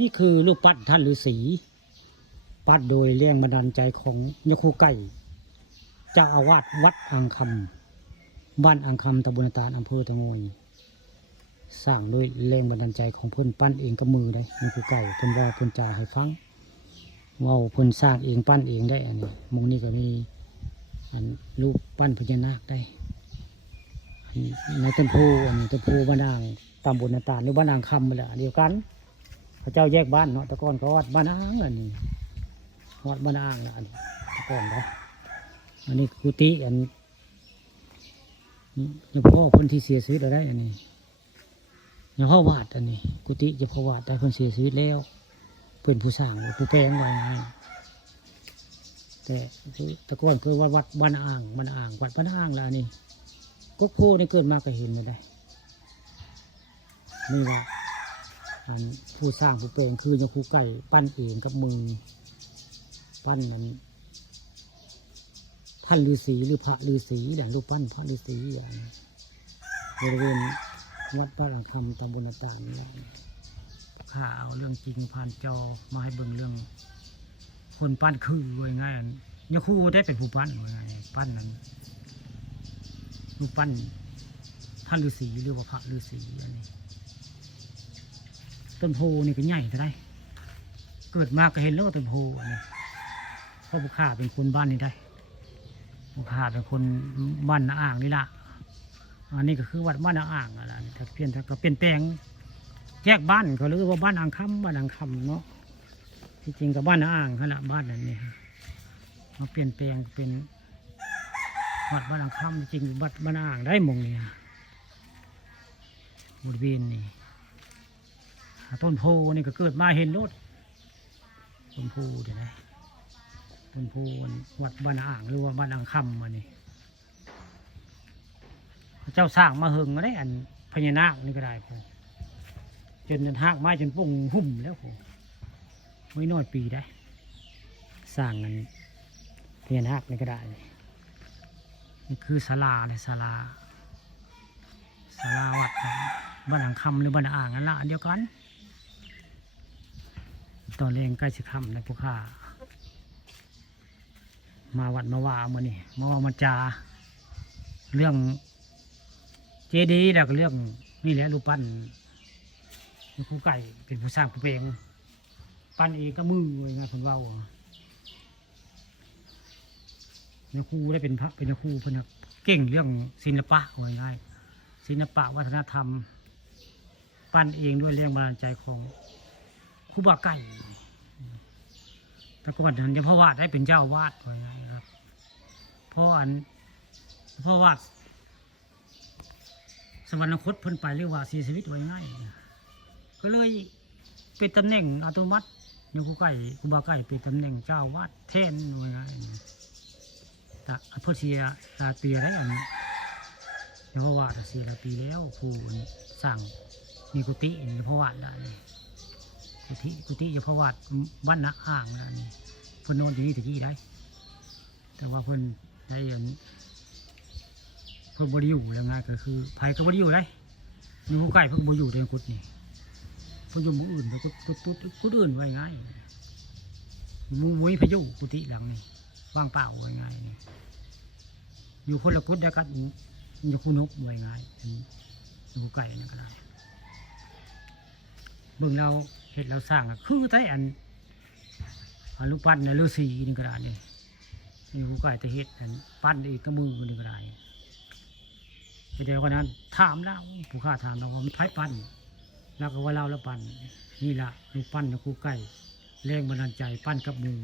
นี่คือรูปปั้นท่านฤาษีปั้นโดยแรงบันดาลใจของยคูไก่เจ้าอาวาสวัดอังคำบ้านอังคำตำบลนตาลอำเภอตะโงยสร้างโดยแรงบันดาลใจของเพิ่อนปั้นเองกับมือได้ยคูไก่เพิ่นว่าเพิ่นจาให้ฟังว่าเพิ่นสร้างเองปั้นเองได้อันนี้มุงนี้ก็มีอันรูปปั้นพญานาคได้ในต้นโพอันนี้ต้นโพบ้านอ่างตำบลนาตาลหรือบ้านอ่างคำนั่นและเดียวกัน พระเจ้าแยกบ้านเนาะตะกอนก็วัดบ้านอ้างอันนี้วัดบ้านอ้างละอันนี้ตะกอนนะอันนี้กุฏิอันนี้เฉพาะคนที่เสียชีวิตเราได้อันนี้เฉพาะวาดอันนี้ กุฏิเฉพาะวาดได้คนเสียชีวิตแล้วเป็นผู้สร้างผู้แปลงไว้แต่ตะกอนคือวัดวัดบ้านอ้างบ้านอ้างวัดบ้านอ้างและอันนี้ก็โพนี่เกิดมาก็เห็นมาได้นี่ว่า อันผู้สร้างผู้แปลงคือยาคูไก่ปั้นเองกับมือปั้นนั้นท่านฤาษีหรือพระฤาษีอย่างรูปปั้นพระฤาษีอย่างบริเวณวัดพระลังคำตำบลนาตาลเนี่ยข้าเอาเรื่องจริงผ่านจอมาให้เบิ่งเรื่อง คนปั้นคือว่าง่ายยคู่ได้เป็นผู้ปั้นว่าง่ายปั้นนั้นรูปปั้นท่านฤาษีหรือว่าพระฤาษีอันนี้ ต้นโพนี่ก็ใหญ่เท่าไรเกิดมาก็เห็นแล้วต้นโพนนี้เพราะผู้ข้าเป็นคนบ้านนี้ได้ผู้ข้าเป็นคนบ้านนาอ่างนี่ละอันนี้ก็คือวัดบ้านนาอ่างอะไรแต่เพียงแต่ก็เปลี่ยนแปลงแยกบ้านเขาเรียกว่าบ้านอ่างคำบ้านอ่างคำเนาะที่จริงกับบ้านนาอ่างขนาดบ้านนั้นนี่มาเปลี่ยนแปลงเป็นวัดบ้านอ่างคำจริงวัดบ้านอ่างได้มองนี่ยบริเวณนี่ ต้นโพนี่ก็เกิดมาเห็นรถต้นโพเดี๋ยวนะต้นโพวัดบ้านอ่างหรือว่าบ้านอ่างคำมานี่พระเจ้าสร้างมาเฮงก็ได้อันพญานาคนี่ก็ได้พอจนจนหักไม้จนปุ่งหุ่มแล้วพอไม่น้อยปีได้ สร้างกันพญานาคนี่ก็ได้นี่คือศาลาเลยศาลาศาลาวัดบ้านอ่างคำหรือบ้านอ่างนั่นละเดียวกัน ตอนเรียงใกล้สิค่ำในพวกข้ามาวัดมาว่ามือนี่มาว่ามาจา เรื่องเจดีย์แล้วก็เรื่องนี่แหละรูปปั้นผู้ไก่เป็นผู้สร้างผู้เพลงปั้นเองก็มือไว้ไงคนเว่าอะในครูได้เป็นพระเป็นครูเพิ่นน่ะเก่งเรื่องศิลปะไว้ง่ายศิลปะวัฒนธรรม ปั้นเองด้วยแรงบันดาลใจของ ครูบาไก่แต่ก่อนนั้นยังพ่อวาดได้เป็นเจ้าวาดไว้ไงครับพราะอันพ่อวาดสวรรคตเพิ่นไปเรียกว่าเสียชีวิตไว้ง่ายก็เลยเป็นตำแหน่งอัตโนมัติยังครูไก่ครูบาไก่เป็นตำแหน่งเจ้าวาดแทนไว้ไงแต่พ่อเสียตาปีอะไรอันยังพ่อวาดเสียตาปีแล้วครูสั่งมีกุฏินี่พ่อวาดได้ ฏิกุฏิเฉพาะวัดบ้านนาอ่างนะนี่เพิ่นโนอนที่นี่ตะกี้ได้ แต่ว่าเพิ่นได้อันเพิ่นบริอยู่แล้วไงก็คือไผก็บริอยู่ได้นี่ผู้ใกล้เพิ่นบริอยู่ในกุฏนี่เพิ่นอยู่มู่อื่นไปกุฏกุฏกุฏกุฏอื่นไว้ไงหมู่มุ้ยพายุกุฏิหลังนี่ว่างเปล่าไว้ไงนี่อยู่คนละกุฏแล้กันอยู่คู่นกไว้ไงอยู่ผู้ใกล้นั่นก็ได้ เบิ่งเราเห็ดเราสร้างคือไทอันอันลูกปั้นในฤาษีนี่ก็ได้นี่นี่ผู้กายแต่เห็ดอันปั้นอีกก็มือนี่ก็ได้เดี๋ยวกันนั้นถามแล้วผู้ข้าถามเราว่ามันไทปั้นแล้วก็ว่าเราแล้วปั้นนี่ละลูกปั้นนะครูไก่แรงบันดาลใจปั้นกับมือ